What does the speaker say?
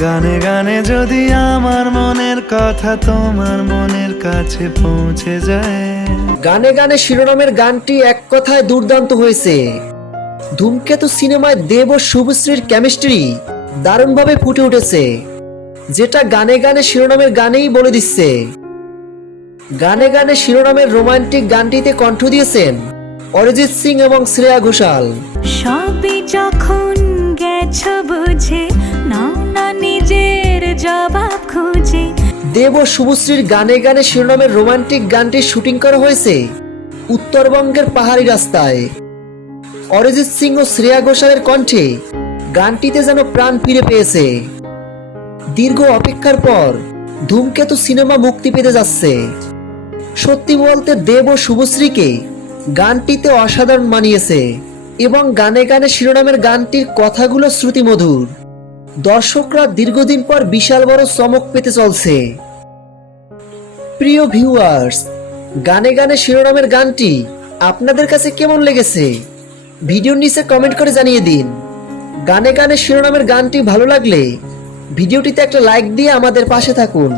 গানে গানে যদি আমার মনের কথা তোমার মনের কাছে পৌঁছে যায়। গানে গানে শিরোনামের গানটি এক কথায় দুর্দান্ত হয়েছে। ধূমকেতু সিনেমায় দেব ও শুভশ্রীর কেমিস্ট্রি দারুণভাবে ফুটে উঠেছে যেটা গানে গানে শিরোনামের গানেই বলে দিচ্ছে। গানে গানে শিরোনামের রোমান্টিক গানটিতে কণ্ঠ দিয়েছেন অরিজিৎ সিং এবং শ্রেয়া ঘোষাল। সবই দেব ও শুভশ্রীর গানে গানে শিরোনামের রোমান্টিক গানটির শুটিং করা হয়েছে উত্তরবঙ্গের পাহাড়ি রাস্তায়। অরিজিৎ সিং ও শ্রেয়া ঘোষালের কণ্ঠে গানটিতে যেন প্রাণ ফিরে পেয়েছে। দীর্ঘ অপেক্ষার পর ধূমকেতু সিনেমা মুক্তি পেতে যাচ্ছে। সত্যি বলতে দেব ও শুভশ্রীকে গানটিতে অসাধারণ মানিয়েছে এবং গানে গানে শিরোনামের গানটির কথাগুলো শ্রুতিমধুর। দর্শকরা দীর্ঘদিন পর বিশাল বড় চমক পেতে চলছে। প্রিয় ভিউয়ার্স গানে গানে শিরোনামের গানটি আপনাদের কাছে কেমন লেগেছে? ভিডিওর নিচে কমেন্ট করে জানিয়ে দিন। গানে গানে শিরোনামের গানটি ভালো লাগলে ভিডিওটিতে একটা লাইক দিয়ে আমাদের পাশে থাকুন।